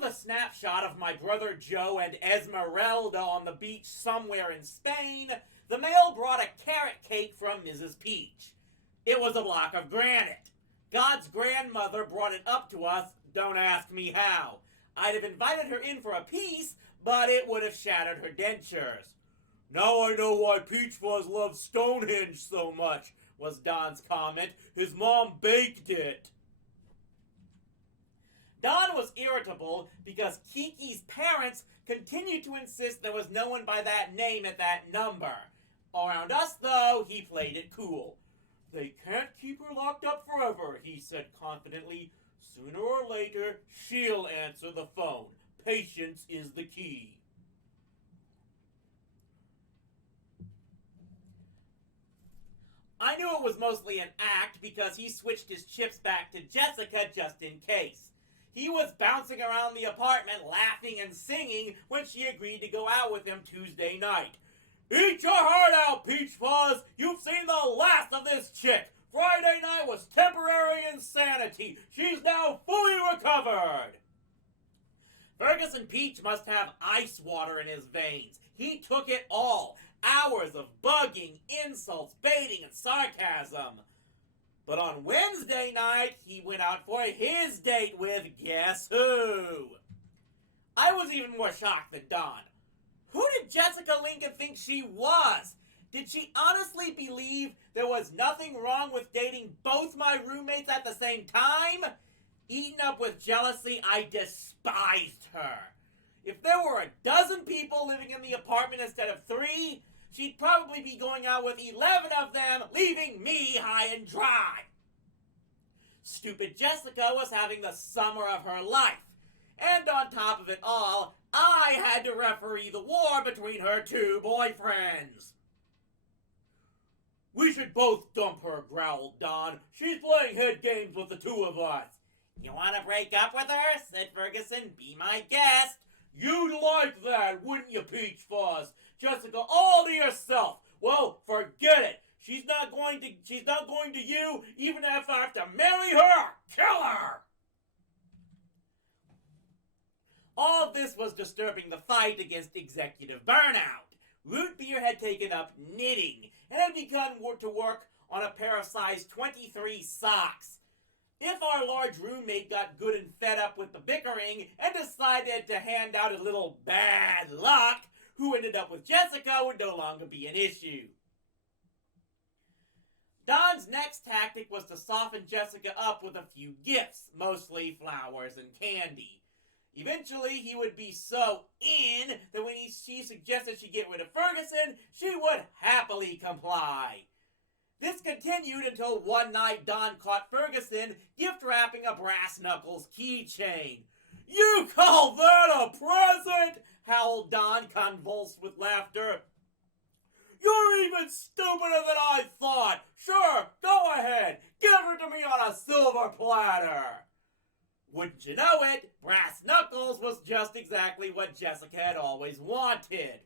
with a snapshot of my brother Joe and Esmeralda on the beach somewhere in Spain, the mail brought a carrot cake from Mrs. Peach. It was a block of granite. God's grandmother brought it up to us, don't ask me how. I'd have invited her in for a piece, but it would have shattered her dentures. Now I know why Peach Fuzz loves Stonehenge so much, was Don's comment. His mom baked it. Don was irritable because Kiki's parents continued to insist there was no one by that name at that number. Around us, though, he played it cool. They can't keep her locked up forever, he said confidently. Sooner or later, she'll answer the phone. Patience is the key. I knew it was mostly an act because he switched his chips back to Jessica just in case. He was bouncing around the apartment laughing and singing when she agreed to go out with him Tuesday night. Eat your heart out, Peach Fuzz! You've seen the last of this chick! Friday night was temporary insanity. She's now fully recovered! Ferguson Peach must have ice water in his veins. He took it all. Hours of bugging, insults, baiting, and sarcasm. But on Wednesday night, he went out for his date with guess who? I was even more shocked than Don. Who did Jessica Lincoln think she was? Did she honestly believe there was nothing wrong with dating both my roommates at the same time? Eaten up with jealousy, I despised her. If there were a dozen people living in the apartment instead of 3, she'd probably be going out with 11 of them, leaving me high and dry. Stupid Jessica was having the summer of her life. And on top of it all, I had to referee the war between her 2 boyfriends. We should both dump her, growled Don. She's playing head games with the 2 of us. You want to break up with her? Said Ferguson. Be my guest. You'd like that, wouldn't you, Peach Fuzz? Jessica, all to yourself. Well, forget it. She's not going to you, even if I have to marry her. Kill her. All of this was disturbing the fight against executive burnout. Root Beer had taken up knitting and had begun to work on a pair of size 23 socks. If our large roommate got good and fed up with the bickering and decided to hand out a little bad luck, who ended up with Jessica would no longer be an issue. Don's next tactic was to soften Jessica up with a few gifts, mostly flowers and candy. Eventually, he would be so in that when she suggested she get rid of Ferguson, she would happily comply. This continued until one night Don caught Ferguson gift-wrapping a brass knuckles keychain. You call that a present? Howled Don, convulsed with laughter. You're even stupider than I thought. Sure, go ahead. Give her to me on a silver platter. Wouldn't you know it, brass knuckles was just exactly what Jessica had always wanted.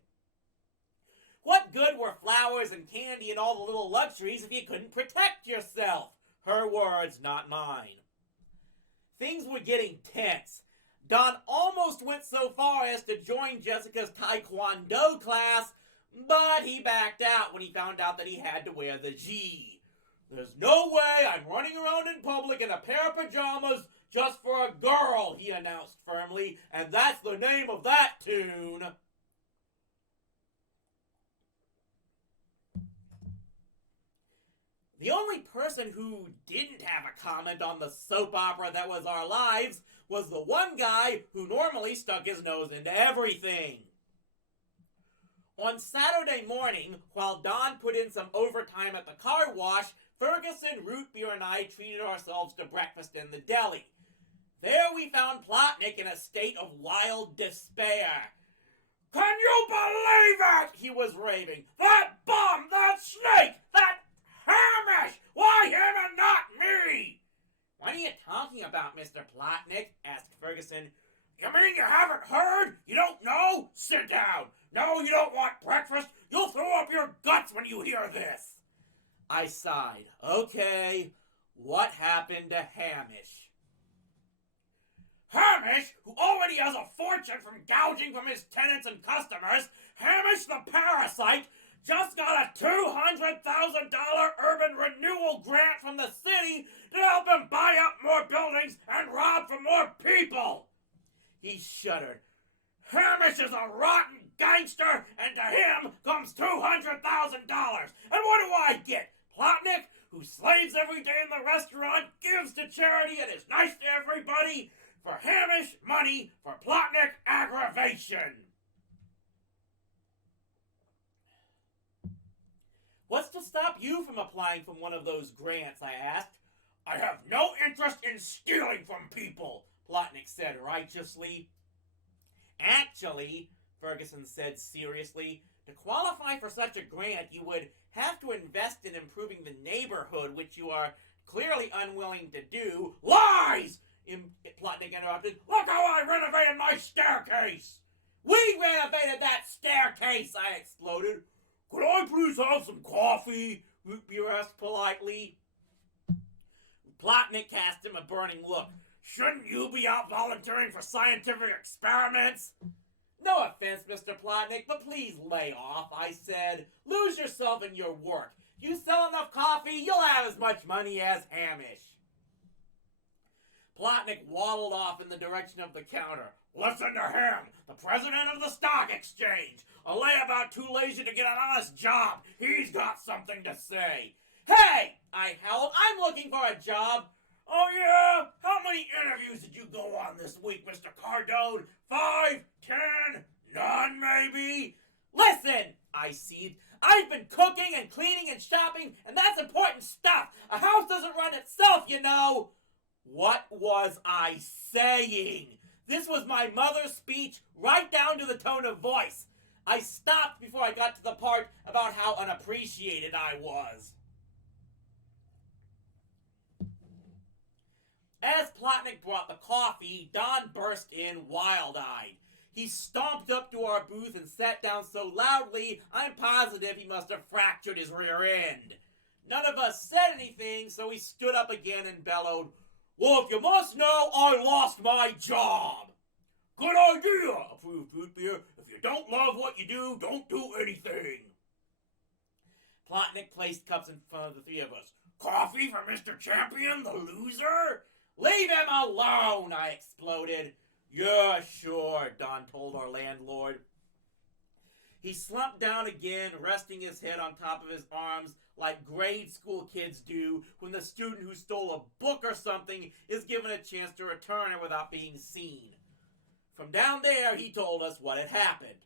What good were flowers and candy and all the little luxuries if you couldn't protect yourself? Her words, not mine. Things were getting tense. Don almost went so far as to join Jessica's Taekwondo class, but he backed out when he found out that he had to wear the G. There's no way I'm running around in public in a pair of pajamas just for a girl, he announced firmly, and that's the name of that tune. The only person who didn't have a comment on the soap opera that was our lives was the one guy who normally stuck his nose into everything. On Saturday morning, while Don put in some overtime at the car wash, Ferguson, Root Beer, and I treated ourselves to breakfast in the deli. There we found Plotnik in a state of wild despair. Can you believe it? He was raving. That bum, that snake, that Hamish! Why him and not me? What are you talking about, Mr. Plotnik? Asked Ferguson. You mean you haven't heard? You don't know? Sit down. No, you don't want breakfast. You'll throw up your guts when you hear this. I sighed. Okay, what happened to Hamish? Hamish, who always already has a fortune from gouging from his tenants and customers, Hamish the Parasite just got a $200,000 urban renewal grant from the city to help him buy up more buildings and rob from more people. He shuddered. Hamish is a rotten gangster, and to him comes $200,000. And what do I get? Plotnik, who slaves every day in the restaurant, gives to charity, and is nice to everybody. For Hamish, money. For Plotnik, aggravation. What's to stop you from applying for one of those grants, I asked. I have no interest in stealing from people, Plotnik said righteously. Actually, Ferguson said seriously, to qualify for such a grant, you would have to invest in improving the neighborhood, which you are clearly unwilling to do. Lies! Plotnik interrupted. Look how I renovated my staircase! We renovated that staircase, I exploded. Could I please have some coffee? Rootbeer asked politely. Plotnik cast him a burning look. Shouldn't you be out volunteering for scientific experiments? No offense, Mr. Plotnik, but please lay off, I said. Lose yourself in your work. You sell enough coffee, you'll have as much money as Hamish. Plotnik waddled off in the direction of the counter. Listen to him, the president of the stock exchange. A layabout too lazy to get an honest job. He's got something to say. Hey, I howled, I'm looking for a job. Oh yeah? How many interviews did you go on this week, Mr. Cardone? 5? 10? None, maybe? Listen, I seethed. I've been cooking and cleaning and shopping, and that's important stuff. A house doesn't run itself, you know. What was I saying? This was my mother's speech, right down to the tone of voice. I stopped before I got to the part about how unappreciated I was. As Plotnik brought the coffee, Don burst in wild-eyed. He stomped up to our booth and sat down so loudly, I'm positive he must have fractured his rear end. None of us said anything, so he stood up again and bellowed, Well, if you must know, I lost my job. Good idea, approved Rootbeer. If you don't love what you do, don't do anything. Plotnik placed cups in front of the three of us. Coffee for Mr. Champion, the loser? Leave him alone, I exploded. Yeah, sure, Don told our landlord. He slumped down again, resting his head on top of his arms like grade school kids do when the student who stole a book or something is given a chance to return it without being seen. From down there, he told us what had happened.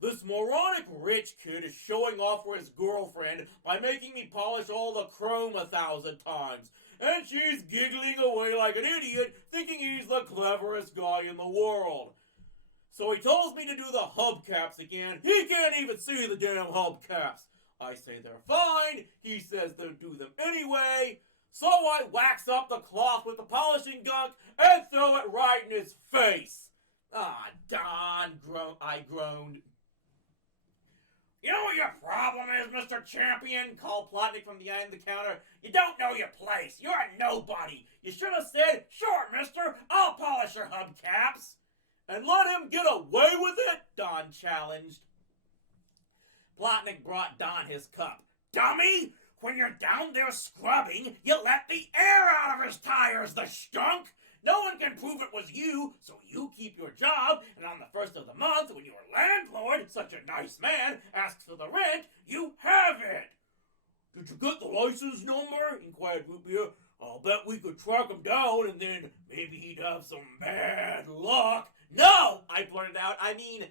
This moronic rich kid is showing off for his girlfriend by making me polish all the chrome 1,000 times. And she's giggling away like an idiot, thinking he's the cleverest guy in the world. So he tells me to do the hubcaps again. He can't even see the damn hubcaps. I say they're fine. He says they'll do them anyway. So I wax up the cloth with the polishing gunk and throw it right in his face. Ah, Don, I groaned. You know what your problem is, Mr. Champion? Called Plotnik from behind the counter. You don't know your place. You're a nobody. You should have said, Sure, mister, I'll polish your hubcaps. And let him get away with it? Don challenged. Plotnik brought Don his cup. Dummy! When you're down there scrubbing, you let the air out of his tires, the stunk! No one can prove it was you, so you keep your job, and on the first of the month, when your landlord, such a nice man, asks for the rent, you have it. Did you get the license number? Inquired Rootbeer. I'll bet we could track him down, and then maybe he'd have some bad luck. No, I blurted out. I mean,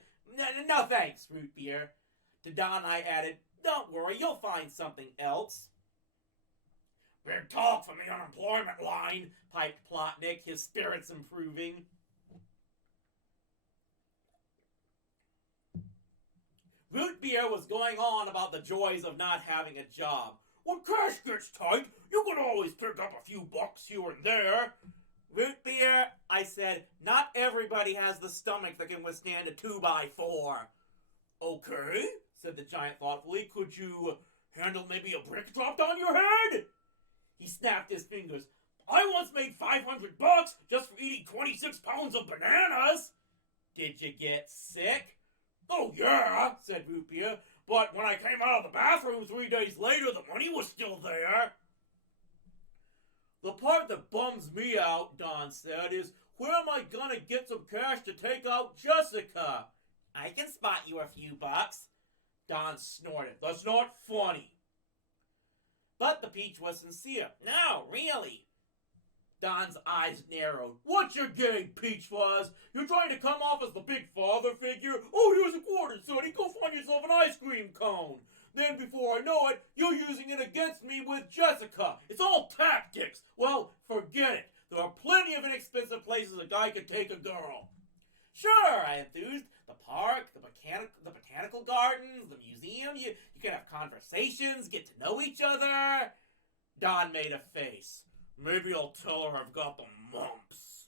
no thanks, Rootbeer. To Don, I added, Don't worry, you'll find something else. Big talk from the unemployment line, piped Plotnik, his spirits improving. Rootbeer was going on about the joys of not having a job. When cash gets tight, you can always pick up a few bucks here and there. Rootbeer, I said, not everybody has the stomach that can withstand a 2x4. Okay, said the giant thoughtfully. Could you handle maybe a brick dropped on your head? He snapped his fingers. I once made $500 just for eating 26 pounds of bananas. Did you get sick? Oh yeah, said Rupia, but when I came out of the bathroom 3 days later, the money was still there. The part that bums me out, Don said, is where am I gonna get some cash to take out Jessica? I can spot you a few bucks. Don snorted. That's not funny. But the peach was sincere. No, really. Don's eyes narrowed. What's your game, Peach Fuzz? You're trying to come off as the big father figure? Oh, here's a quarter, sonny. Go find yourself an ice cream cone. Then before I know it, you're using it against me with Jessica. It's all tactics. Well, forget it. There are plenty of inexpensive places a guy could take a girl. Sure, I enthused. The park, the botanical gardens, the museum. You can have conversations, get to know each other. Don made a face. Maybe I'll tell her I've got the mumps.